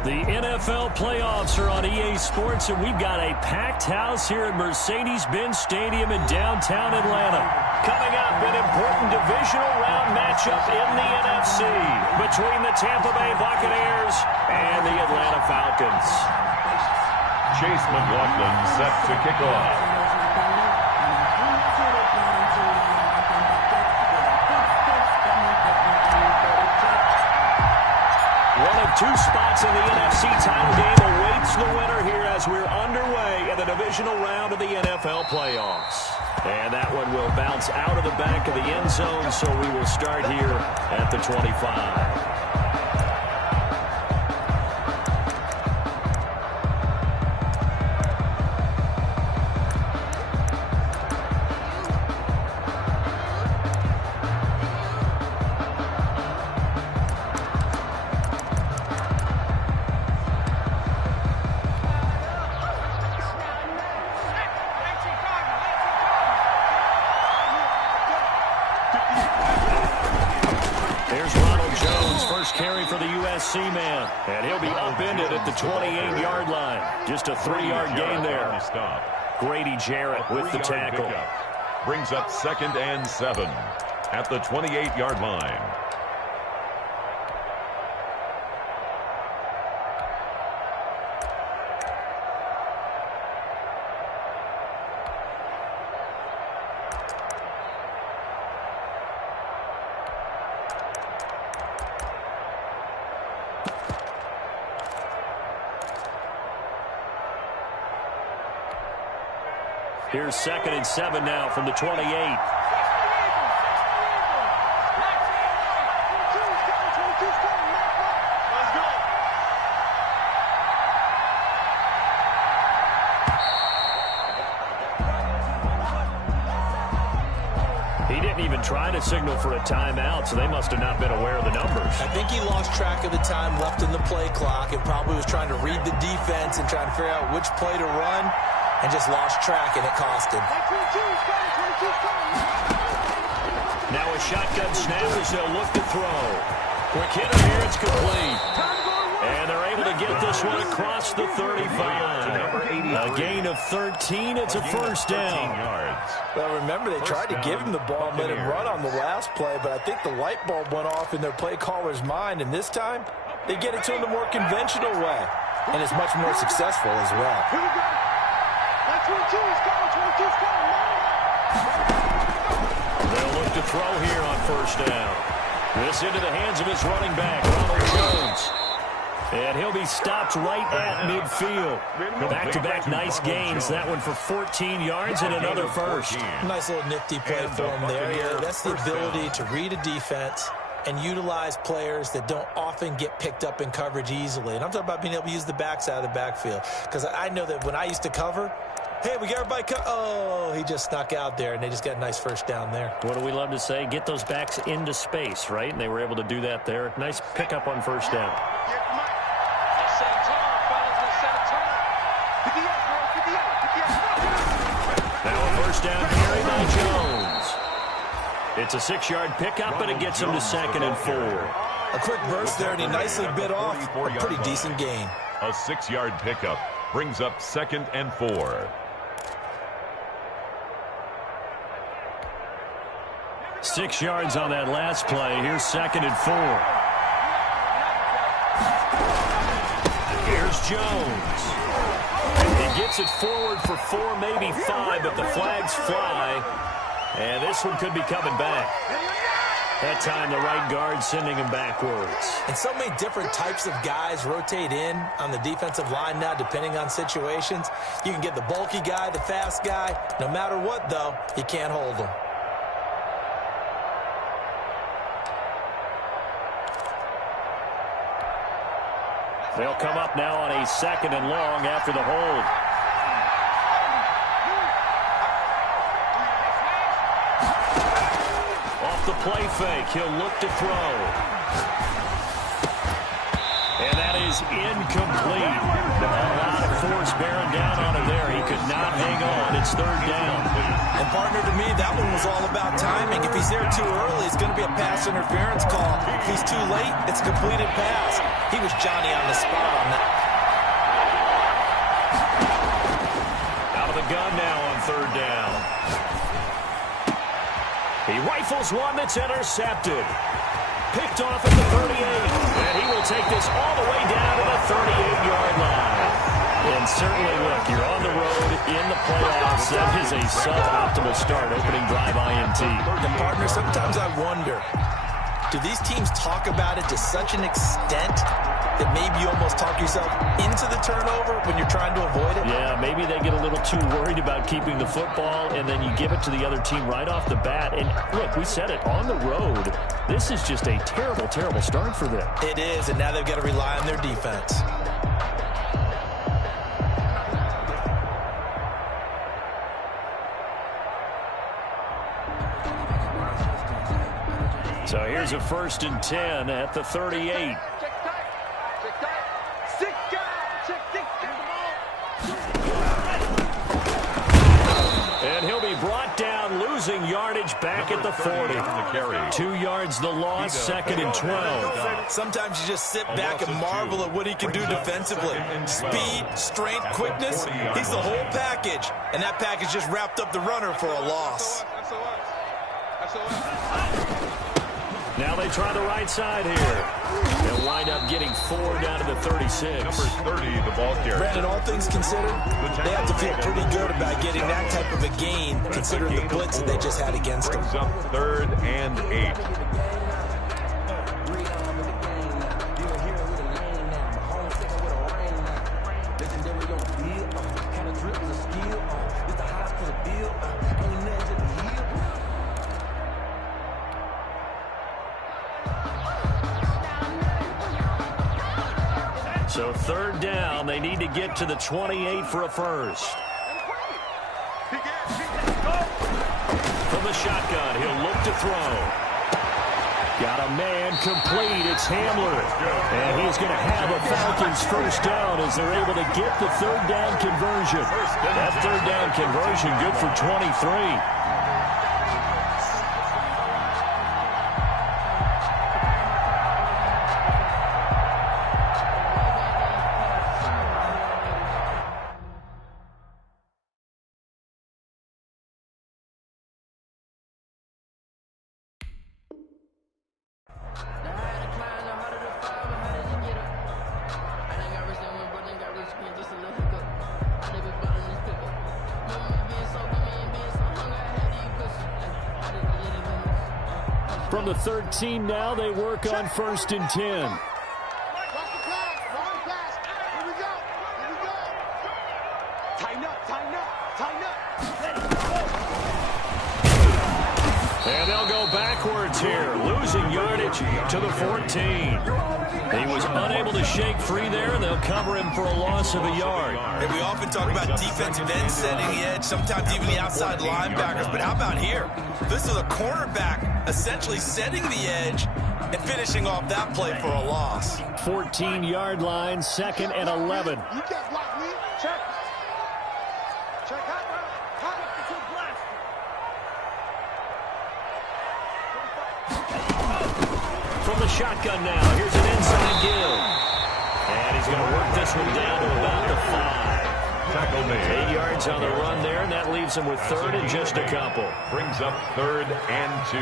The NFL playoffs are on EA Sports, and we've got a packed house here at Mercedes-Benz Stadium in downtown Atlanta. Coming up, an important divisional round matchup in the NFC between the Tampa Bay Buccaneers and the Atlanta Falcons. Chase McLaughlin set to kick off. One of two spots in the NFC title game awaits the winner here as we're underway in the divisional round of the NFL playoffs. And that one will bounce out of the back of the end zone, so we will start here at the 25. Man, and he'll be upended at the 28-yard line. Just a 3-yard gain there. Grady Jarrett with the tackle. Brings up 2nd and 7 at the 28-yard line. Here's 2nd and 7 now from the 28. He didn't even try to signal for a timeout, so they must have not been aware of the numbers. I think he lost track of the time left in the play clock and probably was trying to read the defense and trying to figure out which play to run. And just lost track, and it cost him. Now a shotgun snap as they'll look to throw. Quick hitter here, it's complete. And they're able to get this one across the 35. A gain of 13, it's a first down. Well, remember, they tried to give him the ball and let him run on the last play, but I think the light bulb went off in their play caller's mind, and this time, they get it to him the more conventional way. And it's much more successful as well. They'll look to throw here on first down. This into the hands of his running back, Ronald Jones. And he'll be stopped right at midfield. Back-to-back nice gains. That one for 14 yards and another first. Nice little nifty play for him there. Yeah, that's the ability to read a defense and utilize players that don't often get picked up in coverage easily. And I'm talking about being able to use the backside of the backfield. Because I know that when I used to cover, hey, we got everybody oh, he just snuck out there, and they just got a nice first down there. What do we love to say? Get those backs into space, right? And they were able to do that there. Nice pickup on first down. Now a first down carry by Jones. It's a 6-yard pickup, but it gets him to 2nd and 4. A quick burst there, and he nicely bit off a pretty decent gain. A 6-yard pickup brings up 2nd and 4. 6 yards on that last play. Here's 2nd and 4. Here's Jones. He gets it forward for 4, maybe 5, but the flags fly. And this one could be coming back. That time the right guard sending him backwards. And so many different types of guys rotate in on the defensive line now, depending on situations. You can get the bulky guy, the fast guy. No matter what, though, you can't hold them. They'll come up now on a 2nd and long after the hold. Off the play fake, he'll look to throw. And that is incomplete. A lot of force bearing down on him there. He could not hang on. It's 3rd down. And partner, to me, that one was football's all about timing. If he's there too early, it's going to be a pass interference call. If he's too late, it's a completed pass. He was Johnny on the spot on that. Out of the gun now on third down. He rifles one that's intercepted. Picked off at the 38. And he will take this all the way down to the 38-yard line. And certainly, look, you're on the road in the playoffs. That is a suboptimal start, opening drive INT. And, partner, sometimes I wonder, do these teams talk about it to such an extent that maybe you almost talk yourself into the turnover when you're trying to avoid it? Yeah, maybe they get a little too worried about keeping the football, and then you give it to the other team right off the bat. And, look, we said it, on the road, this is just a terrible, terrible start for them. It is, and now they've got to rely on their defense. So here's a 1st and 10 at the 38. And he'll be brought down, losing yardage back at the 40. 2 yards the loss, 2nd and 12. Sometimes you just sit back and marvel at what he can do defensively. Speed, strength, quickness, he's the whole package. And that package just wrapped up the runner for a loss. Now they try the right side here. They'll wind up getting 4 down to the 36. Number 30, the ball carrier. Brandon, all things considered, they have to feel pretty good about getting that type of a gain, considering the blitz that they just had against them. Brings up 3rd and 8. So 3rd down, they need to get to the 28 for a first. From the shotgun, he'll look to throw. Got a man complete. It's Hamler. And he's going to have a Falcons first down as they're able to get the 3rd down conversion. That 3rd down conversion good for 23. From the 13 now, they work on 1st and 10. And they'll go backwards here, losing yardage to the 14. He was unable to shake free there, and they'll cover him for a loss of a yard. And we often talk about defensive ends setting the edge, sometimes even the outside linebackers. But how about here? This is a cornerback essentially setting the edge and finishing off that play for a loss. 14-yard line, 2nd and 11. You can't block me. Check. Check out. From the shotgun now, here's an inside give. And he's going to work this one down to about the 5. Tackle made. 8 yards on the run there, and that leaves him with 3rd and just a couple. Brings up 3rd and 2.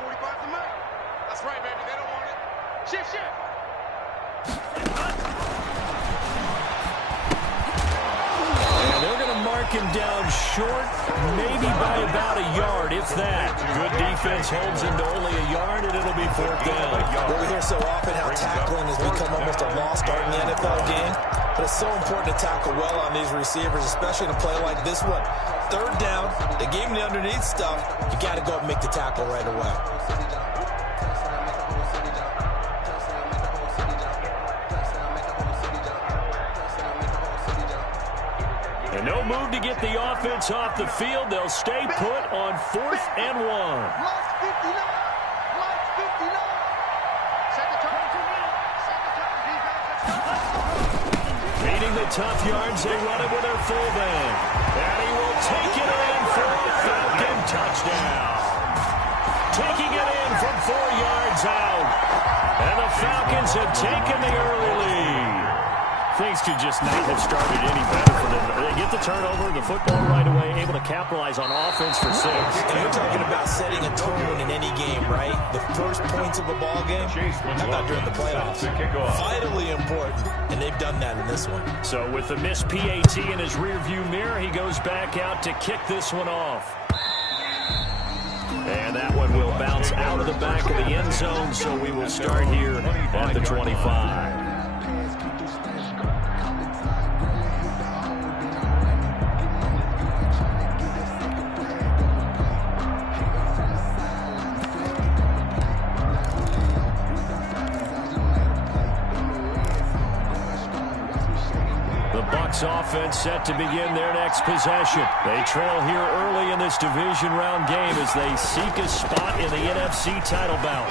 45 to Mike. That's right, baby. They don't want it. Shift. And they're going to mark him down short, maybe by about a yard, if that. Good defense holds him to only a yard, and it'll be 4th down. Well, we hear so often how tackling has become almost a lost art in the NFL game. But it's so important to tackle well on these receivers, especially in a play like this one. 3rd down, they gave him the underneath stuff. You got to go and make the tackle right away. And no move to get the offense off the field. They'll stay put on 4th and 1. Lost 59. Beating the the tough yards. They run it with their fullback. And he will take it in for a Falcon touchdown. Taking it in from 4 yards out. And the Falcons have taken the early lead. Things could just not have started any better for them. They get the turnover, the football right away, able to capitalize on offense for 6. And you're talking about setting a tone in any game, right? The first points of a ball game, not during the playoffs. Vitally important, and they've done that in this one. So with the missed PAT in his rearview mirror, he goes back out to kick this one off. And that one will bounce out of the back of the end zone, so we will start here at the 25. Offense set to begin their next possession. They trail here early in this division round game as they seek a spot in the NFC title bout.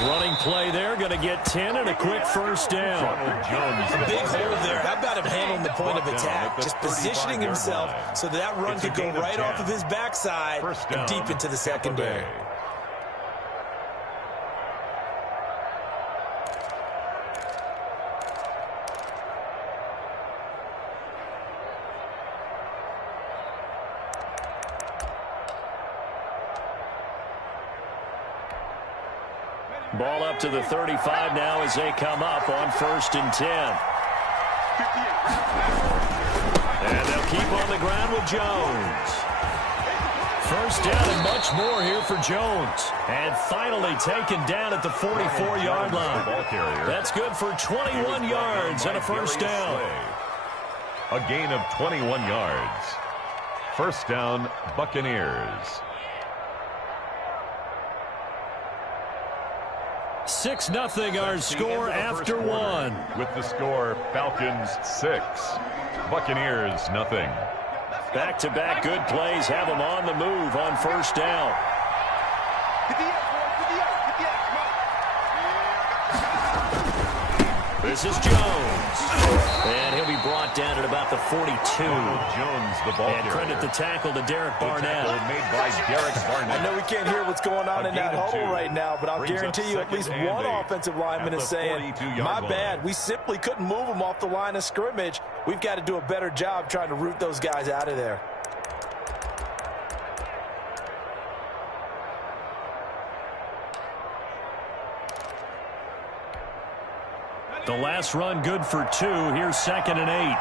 A running play there, going to get 10 and a quick first down. A big hole there. How about him handling the point of attack? Just positioning himself so that run could go right off of his backside and deep into the secondary. Ball up to the 35 now as they come up on 1st and 10. And they'll keep on the ground with Jones. First down and much more here for Jones. And finally taken down at the 44-yard line. That's good for 21 yards and a first down. A gain of 21 yards. First down, Buccaneers. 6-0 our score after 1. With the score, Falcons 6, Buccaneers 0. Back-to-back good plays have them on the move on first down. This is Jones. And he'll be brought down at about the 42. Jones, the ball and credit the tackle to Derek Barnett. Made by Derek Barnett. I know we can't hear what's going on in that huddle right now, but I'll guarantee you at least one offensive lineman is saying, my bad, we simply couldn't move them off the line of scrimmage. We've got to do a better job trying to root those guys out of there. The last run good for 2. Here's 2nd and 8.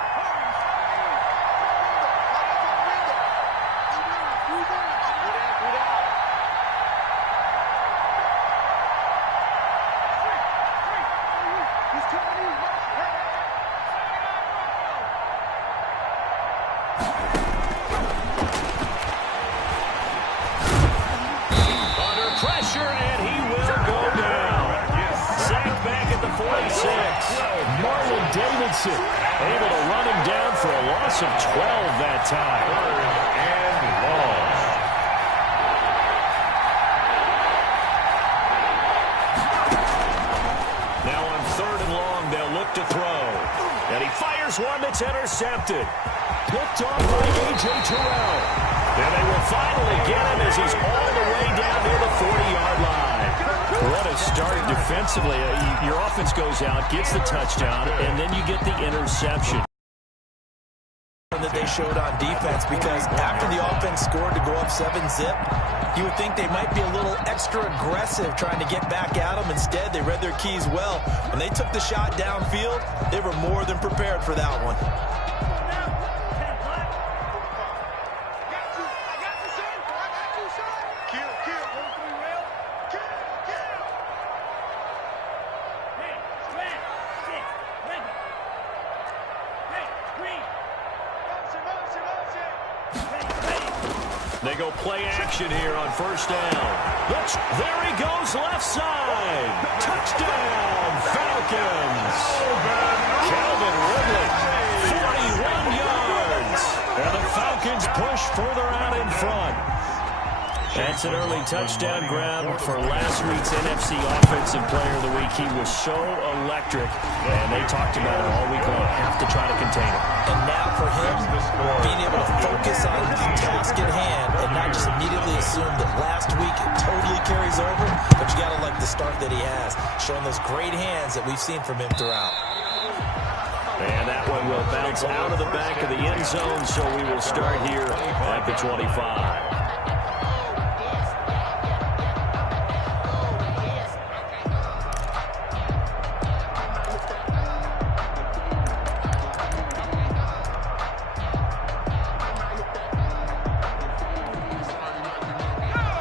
Able to run him down for a loss of 12 that time. 3rd and long. Now on 3rd and long, they'll look to throw. And he fires one that's intercepted. Picked off by A.J. Terrell. And they will finally get him as he's all the way down near the 40-yard line. What a start defensively. Your offense goes out, gets the touchdown, and then you get the interception. That they showed on defense, because after the offense scored to go up 7-zip, you would think they might be a little extra aggressive trying to get back at them. Instead, they read their keys well. When they took the shot downfield, they were more than prepared for that one. They go play action here on first down. There he goes, left side. Touchdown, Falcons. Calvin Ridley, 41 yards. And the Falcons push further out in front. That's an early touchdown grab for last week's NFC Offensive Player of the Week. He was so electric, and they talked about it all week long. Have to try to contain him. And now for him, being able to focus on the task at hand and not just immediately assume that last week it totally carries over, but you got to like the start that he has, showing those great hands that we've seen from him throughout. And that one will bounce out of the back of the end zone, so we will start here at the 25.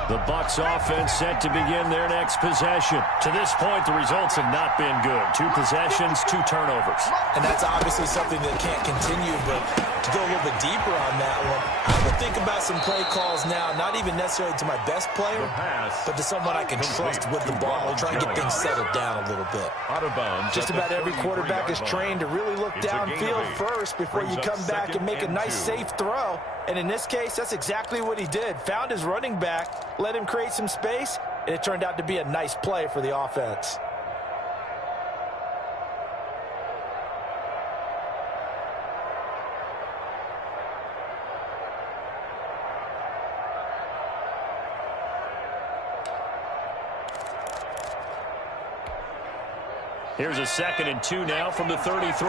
The Bucs offense set to begin their next possession. To this point, the results have not been good. 2 possessions, 2 turnovers. And that's obviously something that can't continue, but to go a little bit deeper on that one, I would think about some play calls now, not even necessarily to my best player, but to someone I can trust with the ball, try and get things settled down a little bit. Out of bounds. Just about every quarterback is trained to really look downfield first before you come back and make a nice, safe throw. And in this case, that's exactly what he did. Found his running back, let him create some space, and it turned out to be a nice play for the offense. Here's a 2nd and 2 now from the 33.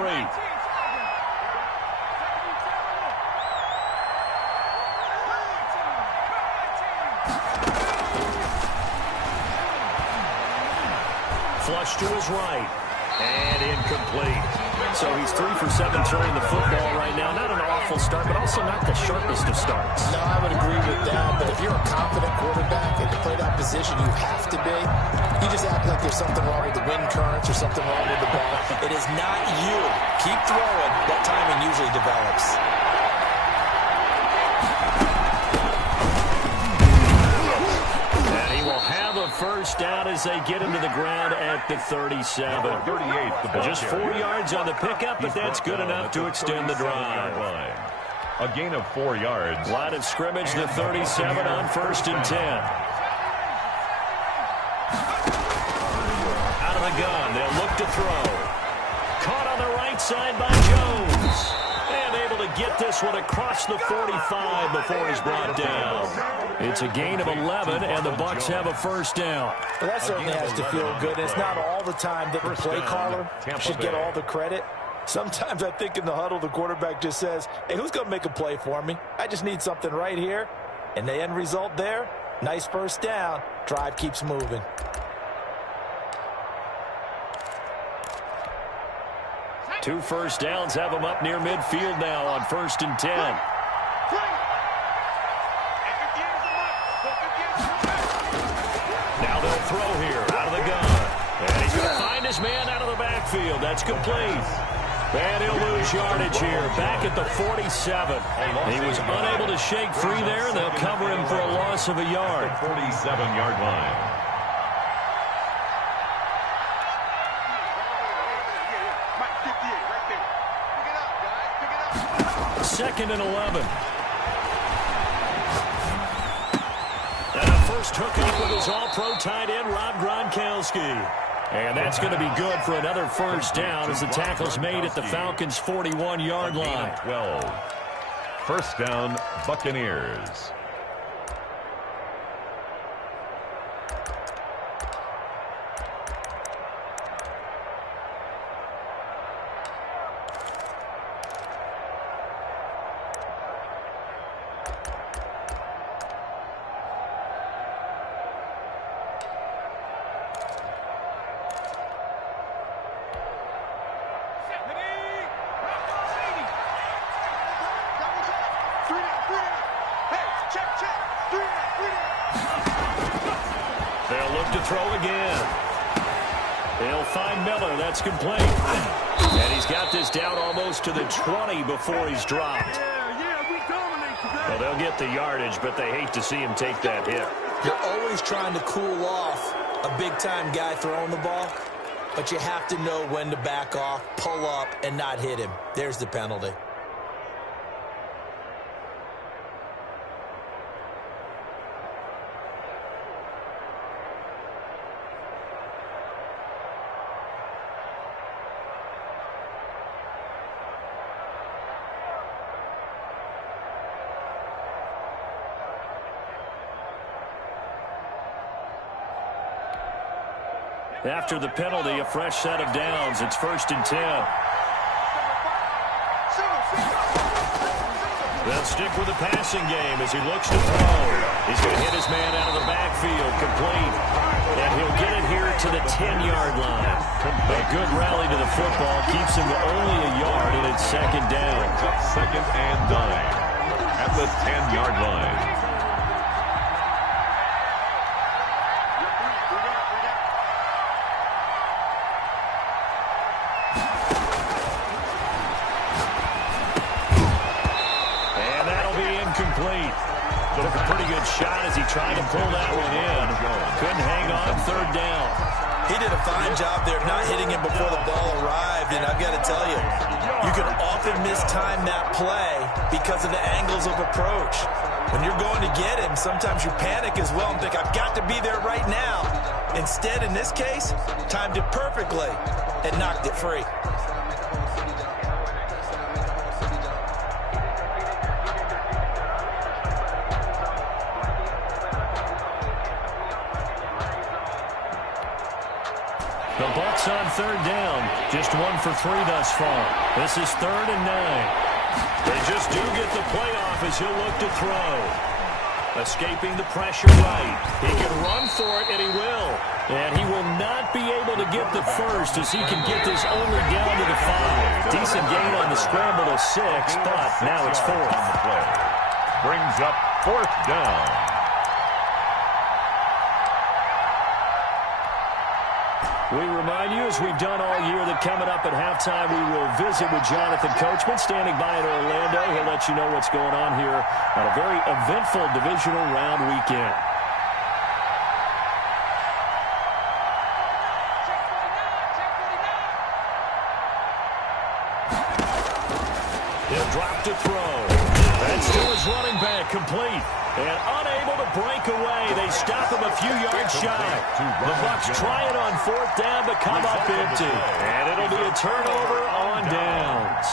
Flush to his right. And incomplete. So he's 3 for 7 throwing the football right now. Not an awful start, but also not the sharpest of starts. No, I would agree with that. But if you're a confident quarterback and to play that position, you have to be. You just act like there's something wrong with the wind currents or something wrong with the ball. It is not you. Keep throwing. That timing usually develops. First down as they get into the ground at the 37. 38. Just 4 yards on the pickup, but that's good enough to extend the drive. A gain of 4 yards. Line of scrimmage, the 37 on 1st and 10. Out of the gun, they'll look to throw. Caught on the right side by Jones. And able to get this one across the 45 before he's brought down. It's a gain of 11, and the Bucs have a first down. Well, that certainly has to feel good. It's not all the time that the play caller should get all the credit. Sometimes I think in the huddle, the quarterback just says, hey, who's going to make a play for me? I just need something right here. And the end result there, nice first down. Drive keeps moving. Two first downs have them up near midfield now on 1st and 10. Now they'll throw here out of the gun. And he's going to find his man out of the backfield. That's complete. And he'll lose yardage here. Back at the 47. He was unable to shake free there. They'll cover him for a loss of a yard. 47-yard line. Second and 11. And a first hookup with his all-pro tight end, Rob Gronkowski. And that's going to be good for another first down as the tackle's made at the Falcons' 41-yard line. 12. First down, Buccaneers. They'll look to throw again. They'll find Miller. That's complete. And he's got this down almost to the 20 before he's dropped. Well, they'll get the yardage, but they hate to see him take that hit. You're always trying to cool off a big-time guy throwing the ball, but you have to know when to back off, pull up, and not hit him. There's the penalty. After the penalty, a fresh set of downs. It's 1st and 10. They'll stick with the passing game as he looks to throw. He's going to hit his man out of the backfield, complete. And he'll get it here to the 10-yard line. A good rally to the football keeps him to only a yard, and it's 2nd down. 2nd and 9 at the 10-yard line. Took a pretty good shot as he tried to pull that one in. Couldn't hang on 3rd down. He did a fine job there not hitting him before the ball arrived, and I've got to tell you, you can often mistime that play because of the angles of approach. When you're going to get him, sometimes you panic as well and think, I've got to be there right now. Instead, in this case, timed it perfectly and knocked it free. The Bucs on 3rd down. Just 1 for 3 thus far. This is 3rd and 9. They just do get the playoff as he'll look to throw. Escaping the pressure right. He can run for it, and he will. And he will not be able to get the first as he can get this only down to the 5. Decent gain on the scramble to 6, but now it's 4th. Brings up 4th down. We remind you, as we've done all year, that coming up at halftime, we will visit with Jonathan Coachman, standing by in Orlando. He'll let you know what's going on here on a very eventful divisional round weekend. He'll drop to throw. That's to his running back, complete. And unable to break away. They stop him a few yards shy. The Bucs try it on 4th down, but come up empty. And it'll be a turnover on downs.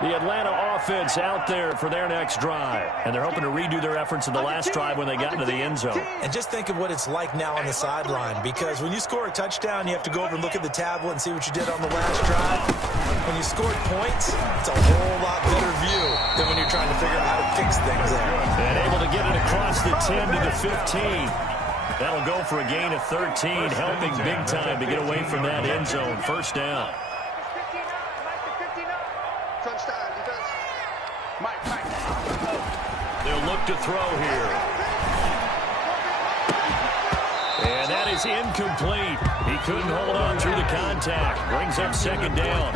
The Atlanta offense out there for their next drive. And they're hoping to redo their efforts in the last drive when they got into the end zone. And just think of what it's like now on the sideline, because when you score a touchdown, you have to go over and look at the tablet and see what you did on the last drive. When you scored points, it's a whole lot better view than when you're trying to figure out how to fix things there. And able to get it across the 10 to the 15. That'll go for a gain of 13, helping big time to get away from that end zone. 1st down. They'll look to throw here. And that is incomplete. He couldn't hold on through the contact. Brings up 2nd down.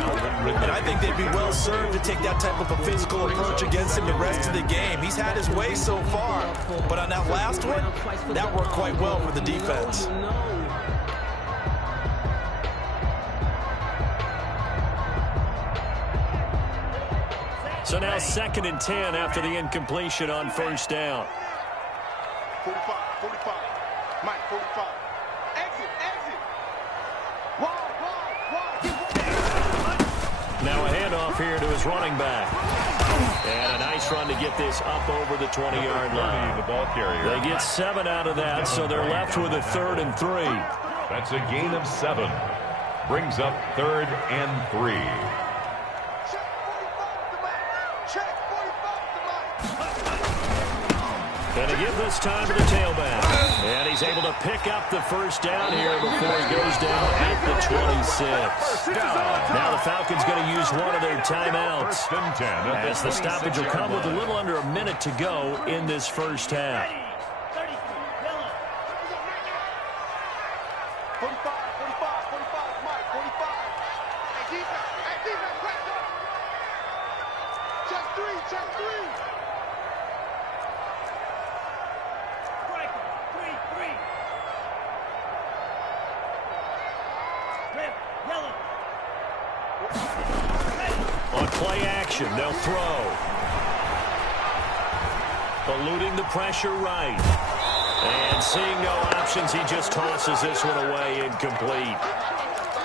And I think they'd be well served to take that type of a physical approach against him the rest of the game. He's had his way so far. But on that last one, that worked quite well for the defense. So now 2nd and 10 after the incompletion on 1st down. 45, 45. Mike, 45. Exit, exit. Now a handoff here to his running back. And a nice run to get this up over the 20-yard line. The ball carrier. They get 7 out of that, so they're left with a 3rd and 3. That's a gain of 7. Brings up 3rd and 3. And to give this time to the tailback. And he's able to pick up the 1st down here before he goes down at the 26. Now the Falcons going to use one of their timeouts, as the stoppage will come with a little under a minute to go in this 1st half. 45, 45, Mike, 45. Hey, defense, press up. Check 3, check 3. On play action, they'll throw. Eluding the pressure right. And seeing no options, he just tosses this one away, incomplete.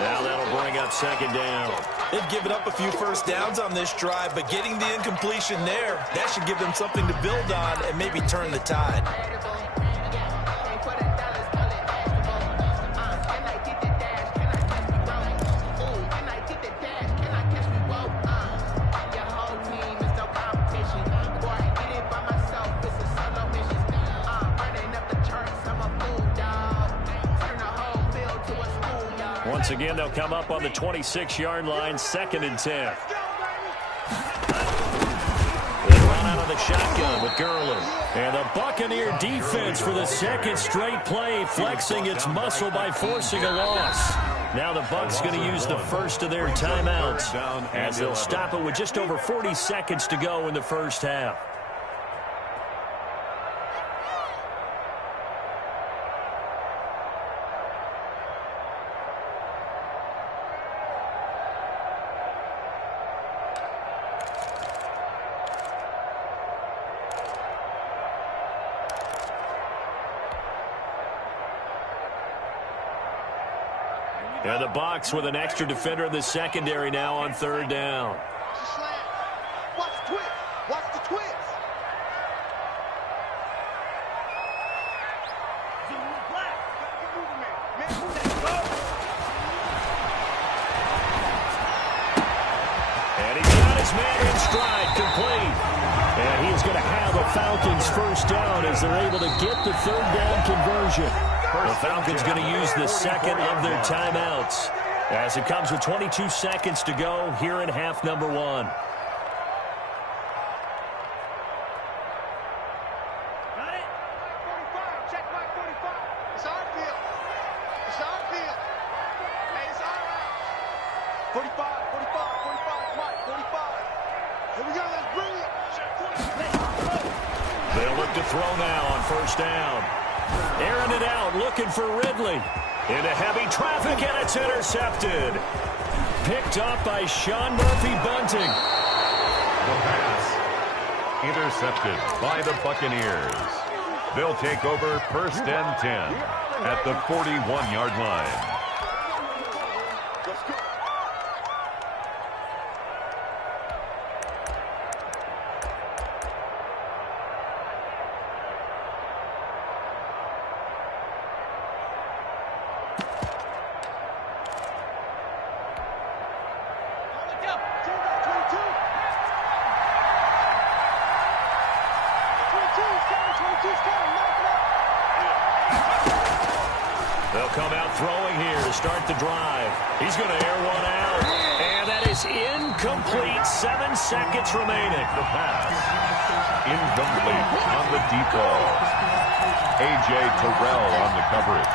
Now that'll bring up 2nd down. They've given up a few first downs on this drive, but getting the incompletion there, that should give them something to build on and maybe turn the tide. Once again, they'll come up on the 26-yard line, 2nd and 10. They run out of the shotgun with Gurley. And the Buccaneer defense for the 2nd straight play, flexing its muscle by forcing a loss. Now the Bucs going to use the first of their timeouts as they'll stop it with just over 40 seconds to go in the first half. And the Bucs with an extra defender in the secondary now on 3rd down. Watch the twist. Watch the twist. And he's got his man in stride, complete. And he's going to have a Falcons first down as they're able to get the 3rd down conversion. The Falcons going to use the 2nd of their timeouts as it comes with 22 seconds to go here in half number 1. Got it? 45. Check mark 45. It's our field. It's our field. Hey, it's all right. 45, 45, 45, Mike, 45. Here we go. Let's bring it. They'll look to throw now on 1st down. Airing it out, looking for Ridley. Into heavy traffic, and it's intercepted. Picked up by Sean Murphy-Bunting. The pass intercepted by the Buccaneers. They'll take over 1st and 10 at the 41-yard line. They'll come out throwing here to start the drive. He's going to air one out. And that is incomplete. 7 seconds remaining. The pass incomplete on the deep ball. A.J. Terrell on the coverage.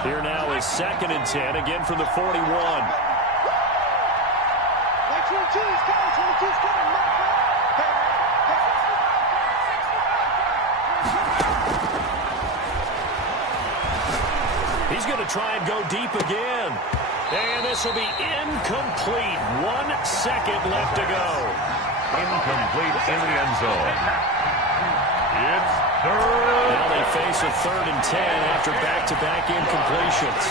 Here now is 2nd and 10, again from the 41. He's going to try and go deep again. And this will be incomplete. 1 second left to go. Incomplete in the end zone. It's third. Now they face a 3rd and 10 after back-to-back incompletions.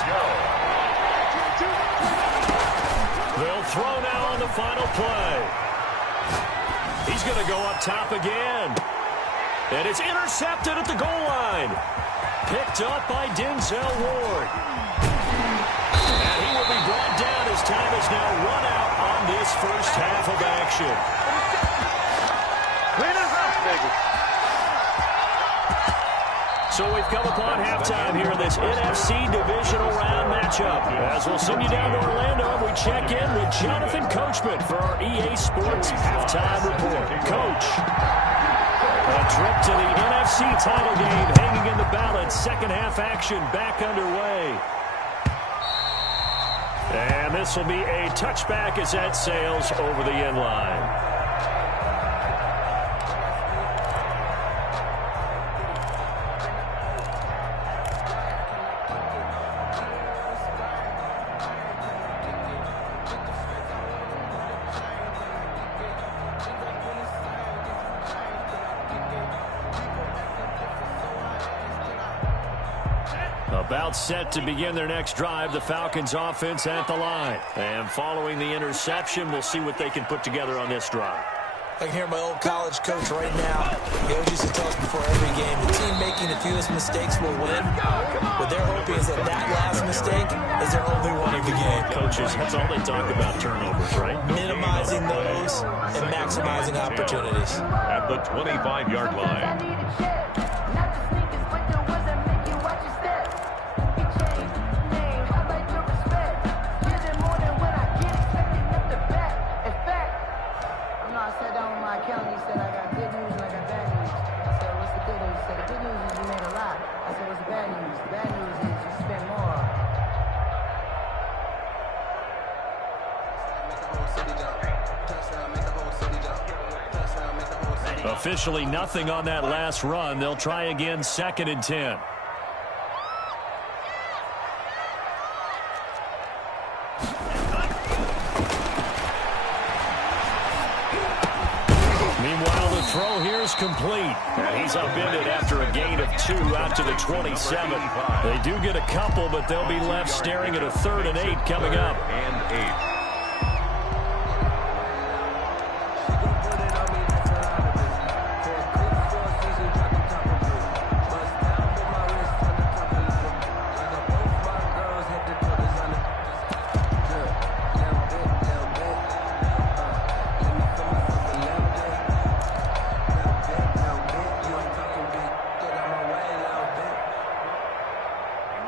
They'll throw now on the final play. He's going to go up top again. And it's intercepted at the goal line. Picked up by Denzel Ward. And he will be brought down as time is now run out on this first half of action. Clean us up, baby. So we've come upon halftime here in this NFC Divisional round matchup. As we'll send you down to Orlando, we check in with Jonathan Coachman for our EA Sports halftime report. Coach, a trip to the NFC title game hanging in the balance. Second half action back underway. And this will be a touchback as that sails over the end line. About set to begin their next drive, the Falcons offense at the line. And following the interception, we'll see what they can put together on this drive. I can hear my old college coach right now. He always used to tell us before every game, the team making the fewest mistakes will win. What they're hoping is that last mistake is their only one of the game. Coaches, that's all they talk about, turnovers, right? Minimizing those and maximizing opportunities. At the 25-yard line. Officially nothing on that last run. They'll try again, 2nd and 10. Meanwhile, the throw here is complete. And he's upended after a gain of 2 out to the 27. They do get a couple, but they'll be left staring at a 3rd and 8 coming up. And 8.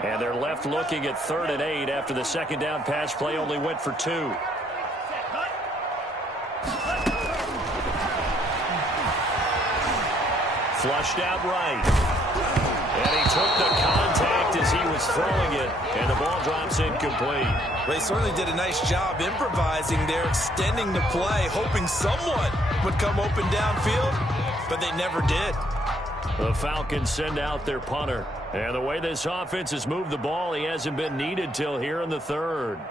And they're left looking at 3rd and 8 after the 2nd down pass play only went for 2. Flushed out right. And he took the contact as he was throwing it, and the ball drops incomplete. They certainly did a nice job improvising there, extending the play, hoping someone would come open downfield, but they never did. The Falcons send out their punter. And the way this offense has moved the ball, he hasn't been needed till here in the 3rd.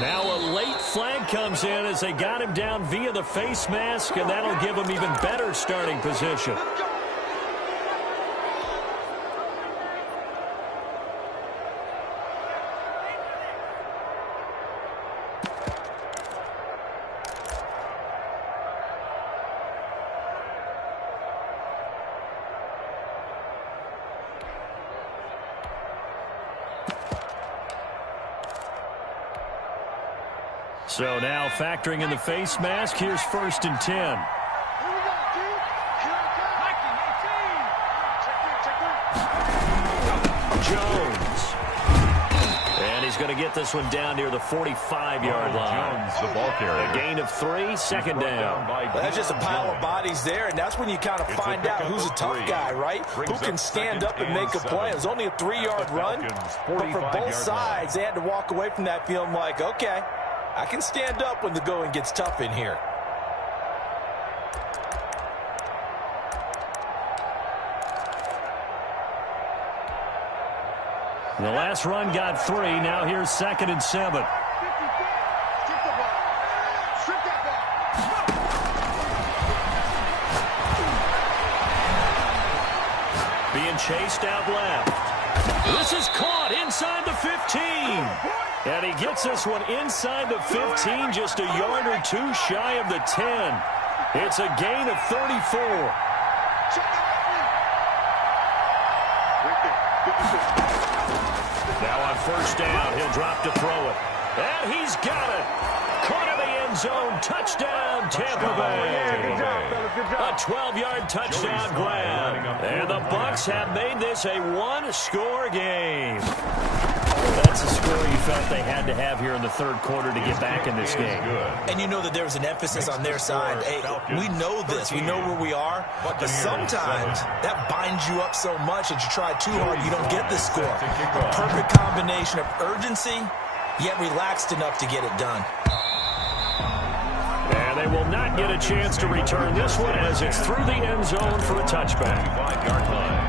Now a late flag comes in as they got him down via the face mask, and that'll give him even better starting position. So now factoring in the face mask, here's 1st and 10. Jones. And he's going to get this one down near the 45-yard line. Jones, the ball carrier. A gain of 3, 2nd down. That's just a pile of bodies there, and that's when you kind of find out who's a tough guy, right? Who can stand up and make a play. It was only a 3-yard run, but for both sides, they had to walk away from that feeling like, okay, I can stand up when the going gets tough in here. The last run got 3. Now here's 2nd and 7. Being chased out left. This is caught inside the 15. And he gets this one inside the 15, just a yard or 2 shy of the 10. It's a gain of 34. Now on 1st down, he'll drop to throw it. And he's got it. Caught in the end zone. Touchdown, Tampa Bay. A 12-yard touchdown grab. And the Bucs have made this a 1-score game. That's a score you felt they had to have here in the 3rd quarter to get back in this game. And you know that there was an emphasis on their side. Hey, we know this. We know where we are. But sometimes that binds you up so much that you try too hard, you don't get the score. A perfect combination of urgency, yet relaxed enough to get it done. And they will not get a chance to return this one as it's through the end zone for a touchback. 5-yard line.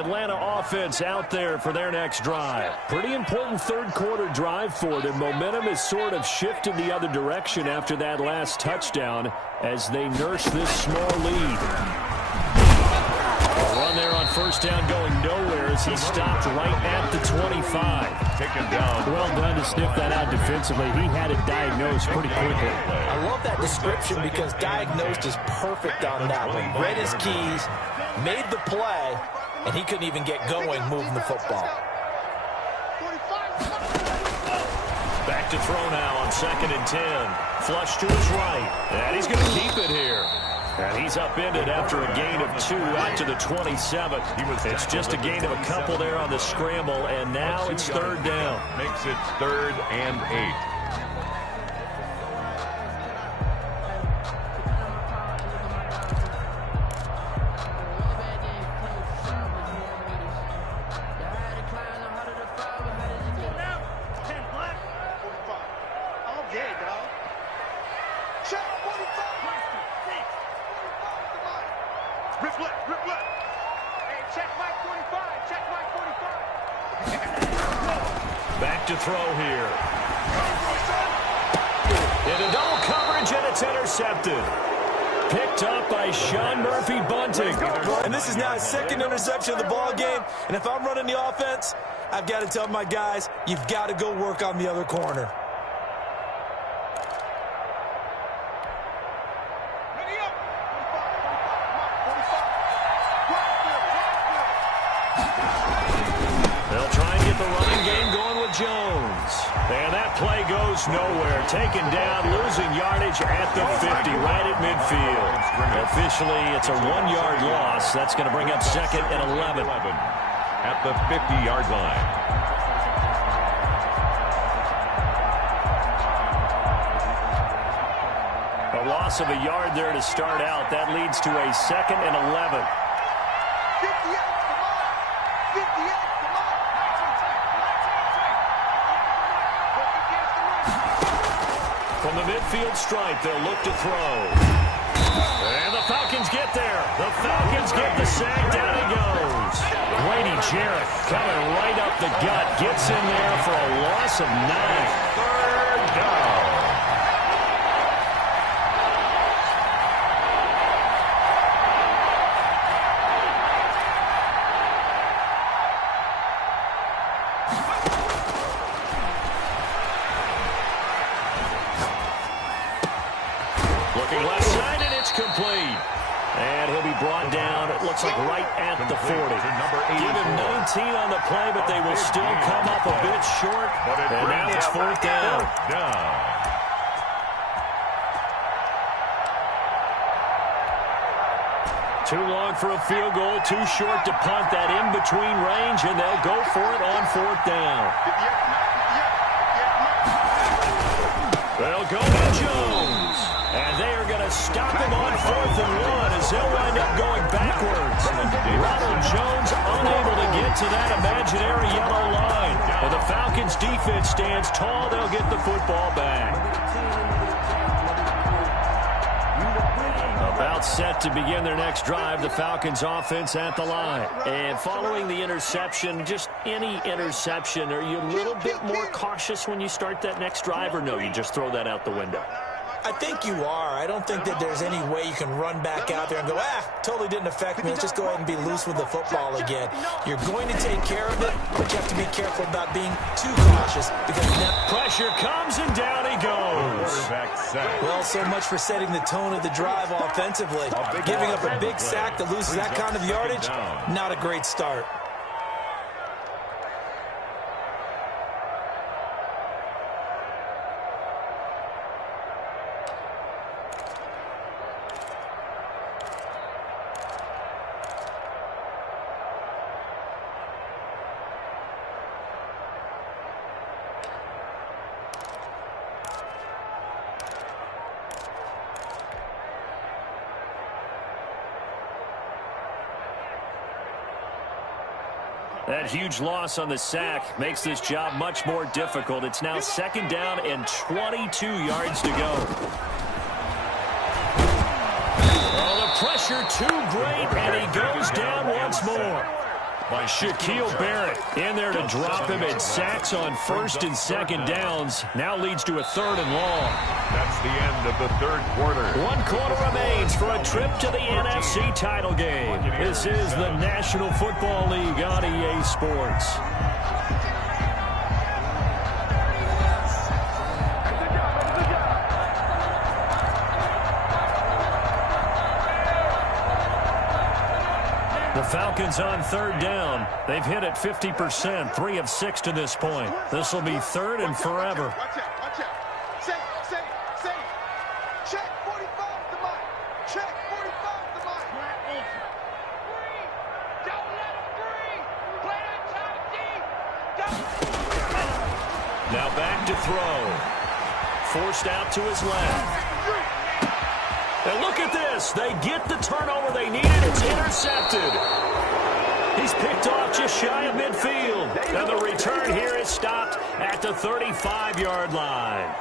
Atlanta offense out there for their next drive. Pretty important third-quarter drive for them. Momentum has sort of shifted the other direction after that last touchdown as they nurse this small lead. A run there on first down going nowhere as he stopped right at the 25. Taken down. Well done to sniff that out defensively. He had it diagnosed pretty quickly. I love that description because diagnosed is perfect on that one. Read his keys, made the play, and he couldn't even get going moving the football. Back to throw now on 2nd and 10. Flush to his right. And he's going to keep it here. And he's upended after a gain of 2 out to the 27. It's just a gain of a couple there on the scramble, and now it's 3rd down. Makes it 3rd and 8. Back to throw here. Into double coverage, and it's intercepted. Picked up by Sean Murphy-Bunting. And this is now his 2nd interception of the ball game. And if I'm running the offense, I've got to tell my guys, you've got to go work on the other corner. Jones. And that play goes nowhere. Taken down, losing yardage at the 50, right at midfield. Officially, it's a 1-yard loss. That's going to bring up 2nd and 11. At the 50-yard line. A loss of a yard there to start out. That leads to a 2nd and 11. 58. From the midfield stripe, they'll look to throw. And the Falcons get there. The Falcons get the sack. Down he goes. Grady Jarrett coming right up the gut. Gets in there for a loss of 9. 3rd down. Complete. And he'll be brought down, it looks like right at the 40. Give him 19 on the play, but they will still come up a bit short. And now it's 4th down. Too long for a field goal, too short to punt that in between range, and they'll go for it on 4th down. They'll go to Jones. And they are going to stop him on 4th and 1 as they'll wind up going backwards. Ronald Jones unable to get to that imaginary yellow line. But the Falcons defense stands tall. They'll get the football back. About set to begin their next drive, the Falcons offense at the line. And following the interception, just any interception, are you a little bit more cautious when you start that next drive, or no, you just throw that out the window? I think you are. I don't think that there's any way you can run back out there and go, totally didn't affect me. Let's just go ahead and be loose with the football again. You're going to take care of it, but you have to be careful about being too cautious because now pressure comes and down he goes. Well, so much for setting the tone of the drive offensively. Giving up a big sack that loses that kind of yardage, not a great start. That huge loss on the sack makes this job much more difficult. It's now 2nd down and 22 yards to go. Oh, the pressure too great, and he goes down once more. by Shaquille Barrett in there to drop him at sacks on first and second downs. Now leads to a 3rd and long. That's the end of the 3rd quarter. 1 quarter remains for a trip to the NFC title game. This is the National Football League on EA Sports. The Falcons on 3rd down. They've hit it 50%, 3 of 6 to this point. This will be 3rd and forever. Watch out. Say. Check 45 to Mike. Check 45 to Mike. Free. Don't let him free. Play that top deep. Now back to throw. Forced out to his left. And look at this. They get the turnover they needed. It's intercepted. He's picked off just shy of midfield. And the return here is stopped at the 35-yard line.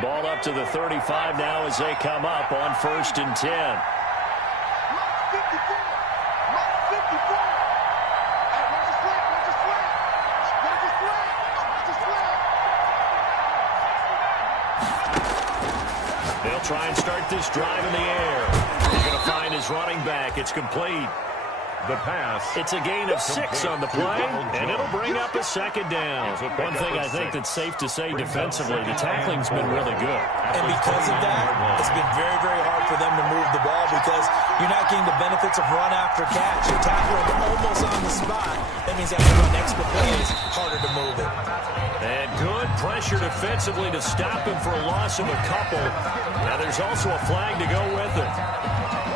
Ball up to the 35 now as they come up on 1st and 10. They'll try and start this drive in the air. He's going to find his running back. It's complete. The pass. It's a gain of 6 on the play, and it'll bring up a 2nd down. One thing I think that's safe to say defensively, the tackling's been really good. And because of that, it's been very, very hard for them to move the ball because you're not getting the benefits of run after catch. You're tackling almost on the spot. That means you have to run extra plays, harder to move it. And good pressure defensively to stop him for a loss of a couple. Now there's also a flag to go with it.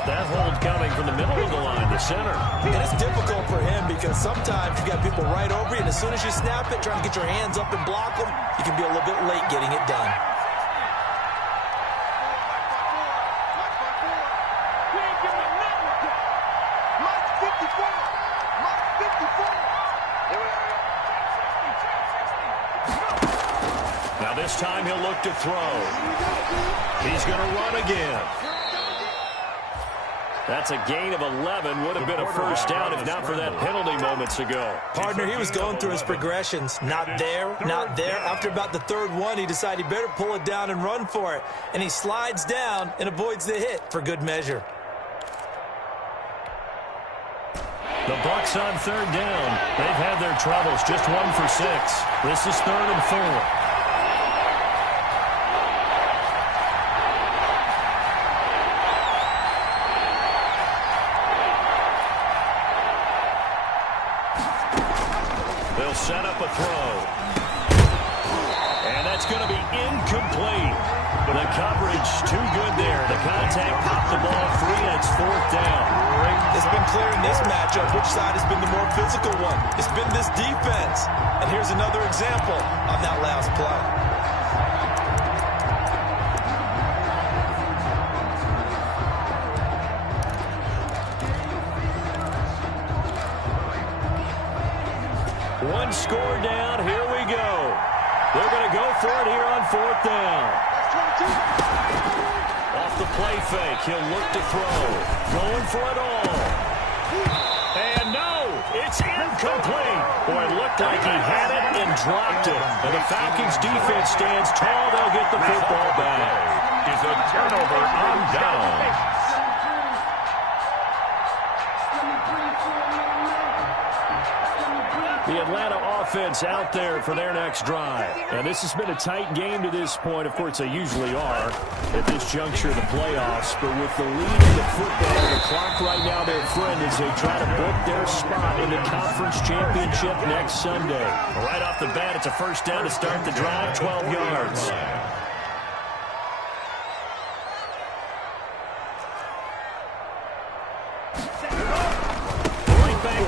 That hold coming from the middle of the line, the center. And it's difficult for him because sometimes you got people right over you, and as soon as you snap it, trying to get your hands up and block them, you can be a little bit late getting it done. Now this time he'll look to throw. He's going to run again. That's a gain of 11. Would have been a 1st down if not for that penalty moments ago. Partner, he was going through his progressions. Not there, not there. After about the 3rd one, he decided he better pull it down and run for it. And he slides down and avoids the hit for good measure. The Bucs on 3rd down. They've had their troubles. Just 1 for 6. This is 3rd and 4. Set up a throw. And that's going to be incomplete. The coverage too good there. The contact popped the ball free, and it's 4th down. It's been clear in this matchup which side has been the more physical one. It's been this defense. And here's another example on that last play. One score down. Here we go. They're going to go for it here on 4th down. Off the play fake. He'll look to throw. Going for it all. And no, it's incomplete. Boy, it looked like he had it and dropped it. And the Falcons defense stands tall. They'll get the football back. Is a turnover on down. The Atlanta offense out there for their next drive. And this has been a tight game to this point. Of course, they usually are at this juncture of the playoffs. But with the lead in the football, the clock right now, their friend, as they try to book their spot in the conference championship next Sunday. Right off the bat, it's a 1st down to start the drive, 12 yards.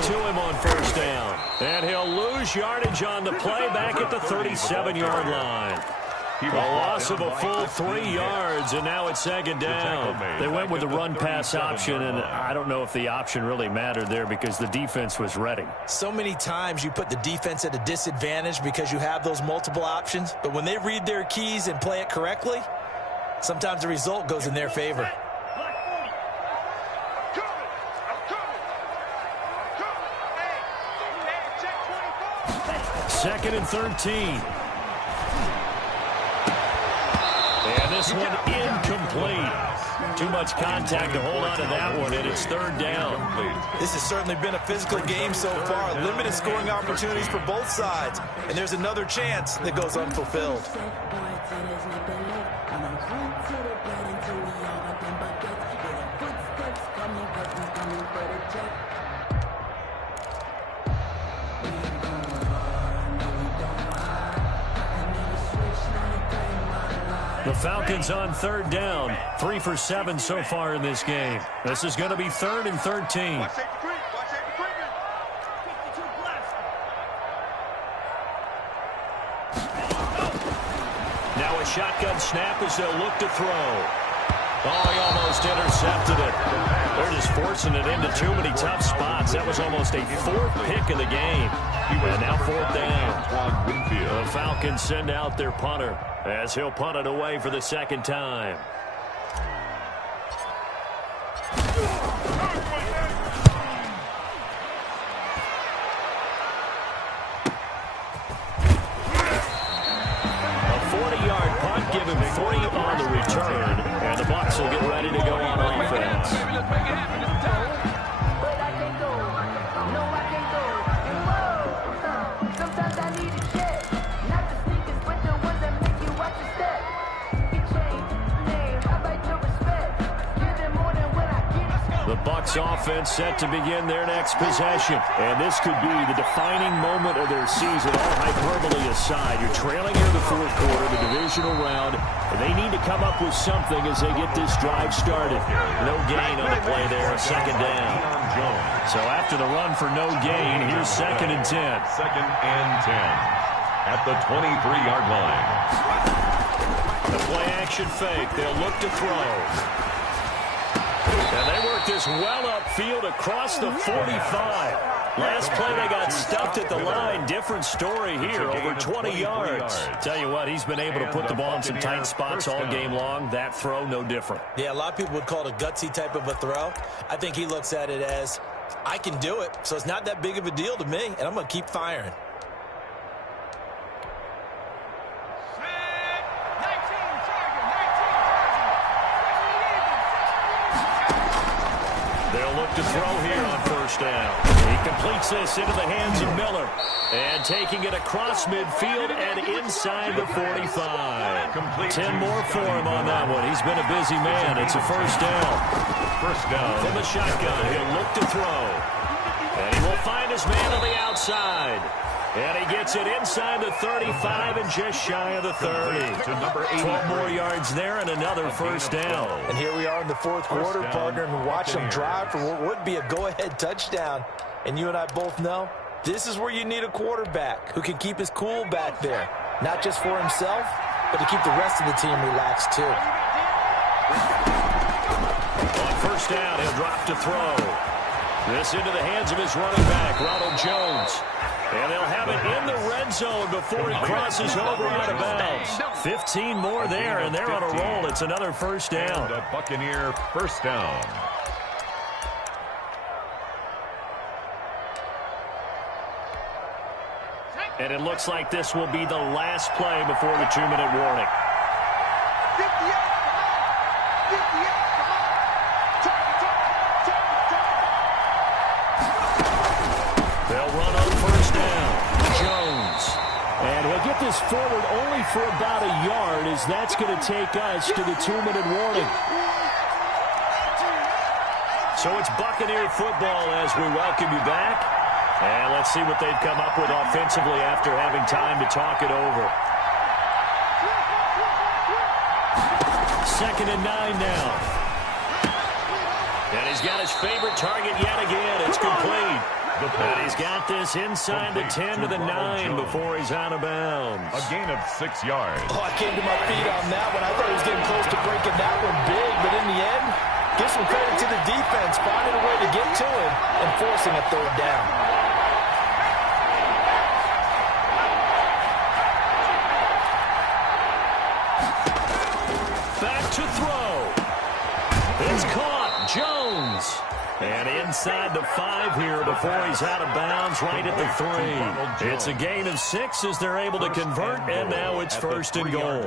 To him on 1st down. And he'll lose yardage on the play back at the 37-yard line. A loss of a full 3 yards, and now it's second down. They went with the run-pass option, and I don't know if the option really mattered there because the defense was ready. So many times you put the defense at a disadvantage because you have those multiple options, but when they read their keys and play it correctly, sometimes the result goes in their favor. Second and 13. And this one incomplete. Too much contact to hold on to that one, and it's third down. This has certainly been a physical game so far. Limited scoring opportunities for both sides. And there's another chance that goes unfulfilled. The Falcons on third down. 3 for 7 so far in this game. This is going to be third and 13. Now a shotgun snap as they'll look to throw. Oh, he almost intercepted it. They're just forcing it into too many tough spots. That was almost a 4th pick of the game. And now 4th down. The Falcons send out their punter as he'll punt it away for the second time. A 40-yard punt, give him 3 on the return, and the Bucs will get ready to go on offense. The Bucs offense set to begin their next possession. And this could be the defining moment of their season, all hyperbole aside. You're trailing here in the 4th quarter, the divisional round, and they need to come up with something as they get this drive started. No gain on the play there, second down. So after the run for no gain, here's second and 10. Second and 10 at the 23-yard line. The play action fake. They'll look to throw. And they work this well upfield across the 45. Last play they got stuffed at the line. Different story here, over 20 yards. Tell you what, he's been able to put the ball in some tight spots all game long. That throw, no different. Yeah, a lot of people would call it a gutsy type of a throw. I think he looks at it as, I can do it, so it's not that big of a deal to me, and I'm going to keep firing. To throw here on first down. He completes this into the hands of Miller. And taking it across midfield and inside the 45. 10 more for him on that one. He's been a busy man. It's a first down. First down. From the shotgun, he'll look to throw. And he will find his man on the outside. And he gets it inside the 35 and just shy of the 30. 12 more yards there and another first down. And here we are in the 4th quarter, partner, and watch them drive for what would be a go-ahead touchdown. And you and I both know this is where you need a quarterback who can keep his cool back there. Not just for himself, but to keep the rest of the team relaxed too. On first down, he'll drop to throw. This into the hands of his running back, Ronald Jones. And they'll have it in the red zone before he crosses over out of bounds. 15 more there, and they're on a roll. It's another first down. The Buccaneer first down. And it looks like this will be the last play before the 2-minute warning. 58, They'll run on first down. Jones. And he'll get this forward only for about a yard, as that's going to take us to the 2-minute warning. So it's Buccaneer football as we welcome you back. And let's see what they've come up with offensively after having time to talk it over. Second and 9 now. And he's got his favorite target yet again. It's complete. And he's got this inside the 10 to the 9 before he's out of bounds. A gain of 6 yards. Oh, I came to my feet on that one. I thought he was getting close to breaking that one big, but in the end, give some credit to the defense, finding a way to get to him and forcing a third down. To throw. It's caught. Jones. And inside the 5 here before he's out of bounds right at the 3. It's a gain of 6 as they're able to convert, and now it's first and goal.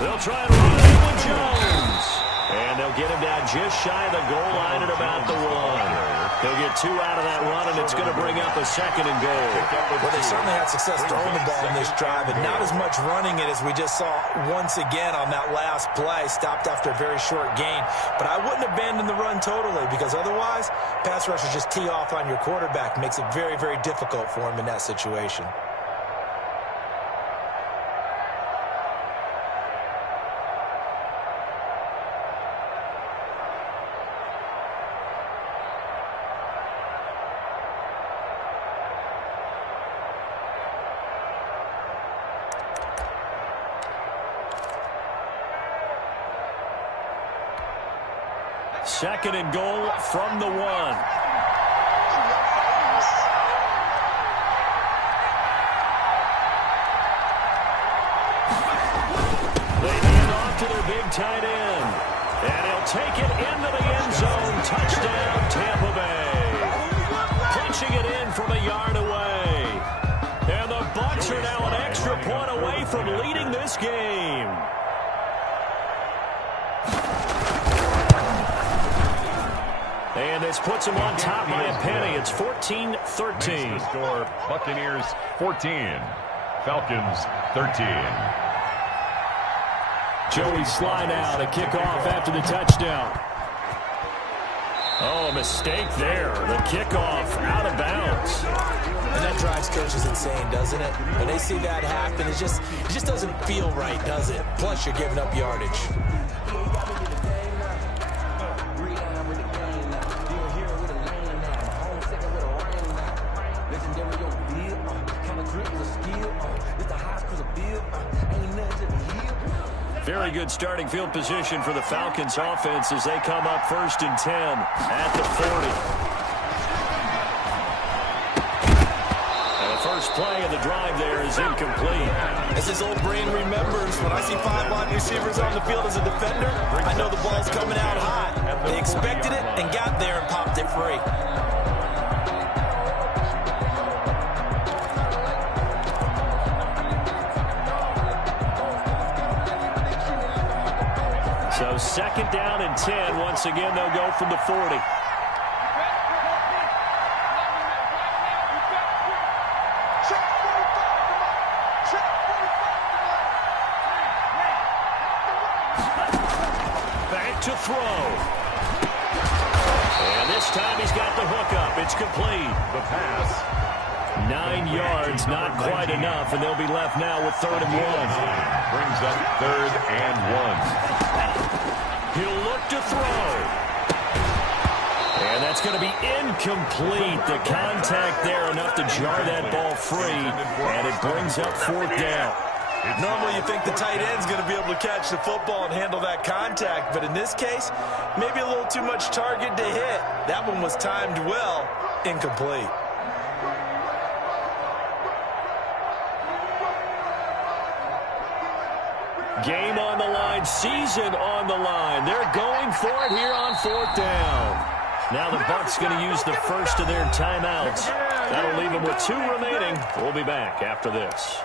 They'll try and run it with Jones. And they'll get him down just shy of the goal line at about the 1. They'll get 2 out of that run, and it's going to bring up a second and goal. Well, they certainly had success throwing the ball in this drive, and not as much running it as we just saw once again on that last play. Stopped after a very short gain. But I wouldn't abandon the run totally, because otherwise, pass rushers just tee off on your quarterback. Makes it very, very difficult for him in that situation. Second and goal from the 1. They hand off to their big tight end. And he'll take it into the end zone. Touchdown, Tampa Bay. Punching it in from a yard away. And the Bucs are now an extra point away from leading this game. And this puts them on top by a penny. It's 14-13. Score, Buccaneers 14, Falcons 13. Joey slide out, a kickoff after the touchdown. Oh, a mistake there. The kickoff out of bounds. And that drives coaches insane, doesn't it? When they see that happen, it just doesn't feel right, does it? Plus, you're giving up yardage. Very good starting field position for the Falcons offense as they come up 1st and 10 at the 40. And the first play of the drive there is incomplete. As his old brain remembers, when I see 5 wide receivers on the field as a defender, I know the ball's coming out hot. They expected it and got there and popped it free. So 2nd down and 10. Once again, they'll go from the 40. Back to throw. And this time he's got the hook up. It's complete. The pass. 9 yards, not quite enough, and they'll be left now with 3rd and 1. Brings up 3rd and 1. He'll look to throw. And that's going to be incomplete. The contact there enough to jar that ball free, and it brings up 4th down. Normally you think the tight end's going to be able to catch the football and handle that contact, but in this case, maybe a little too much target to hit. That one was timed well, incomplete. Game on the line, season on the line. They're going for it here on 4th down. Now the Bucs going to use the first of their timeouts. That'll leave them with 2 remaining. We'll be back after this.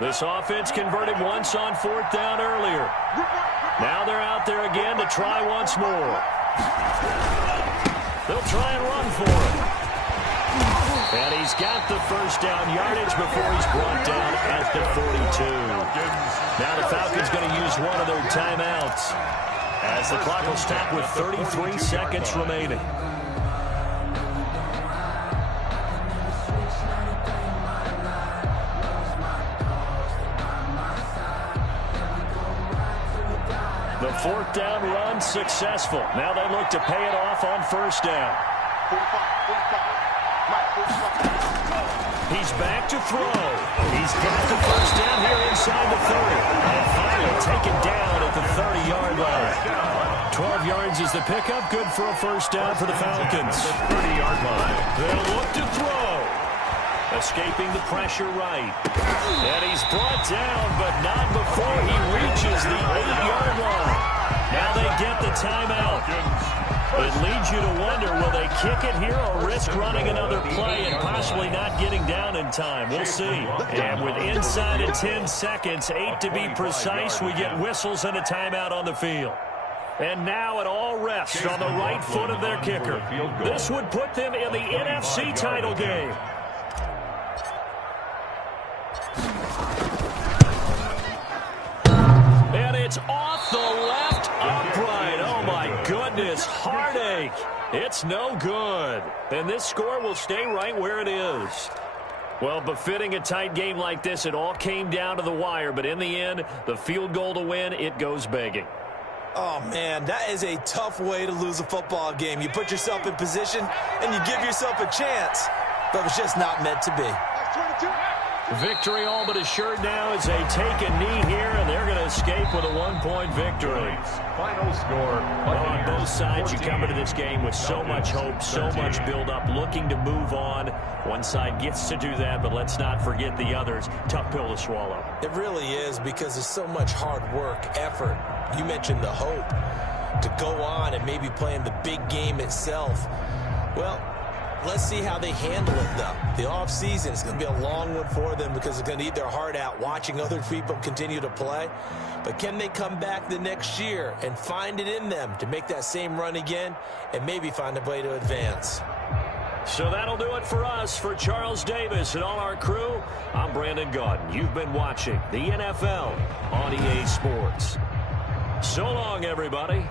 This offense converted once on 4th down earlier. Now they're out there again to try once more. They'll try and run for it. And he's got the first down yardage before he's brought down at the 42. Now the Falcons going to use one of their timeouts as the clock will stop with 33 seconds remaining. The 4th down run successful. Now they look to pay it off on 1st down. He's back to throw. He's got the 1st down here inside the 30. And finally taken down at the 30-yard line. 12 yards is the pickup. Good for a 1st down for the Falcons. The 30-yard line. They'll look to throw. Escaping the pressure right. And he's brought down, but not before he reaches the 8-yard line. Now they get the timeout. It leads you to wonder, will they kick it here or risk running another play and possibly not getting down in time? We'll see. And with inside of 10 seconds, 8 to be precise, we get whistles and a timeout on the field. And now it all rests on the right foot of their kicker. This would put them in the NFC title game. And it's off the left upright. Oh, my goodness. Heartache. It's no good. And this score will stay right where it is. Well, befitting a tight game like this, it all came down to the wire. But in the end, the field goal to win, it goes begging. Oh, man, that is a tough way to lose a football game. You put yourself in position, and you give yourself a chance. But it's just not meant to be. Victory all but assured now as they take a knee here, and they're going to escape with a one-point victory. Final score. On both sides, you come into this game with so much hope, so much build-up, looking to move on. One side gets to do that, but let's not forget the others. Tough pill to swallow. It really is, because there's so much hard work, effort. You mentioned the hope to go on and maybe play in the big game itself. Well, let's see how they handle it, though. The offseason is going to be a long one for them because they're going to eat their heart out watching other people continue to play. But can they come back the next year and find it in them to make that same run again and maybe find a way to advance? So that'll do it for us. For Charles Davis and all our crew, I'm Brandon Gaudin. You've been watching the NFL on EA Sports. So long, everybody.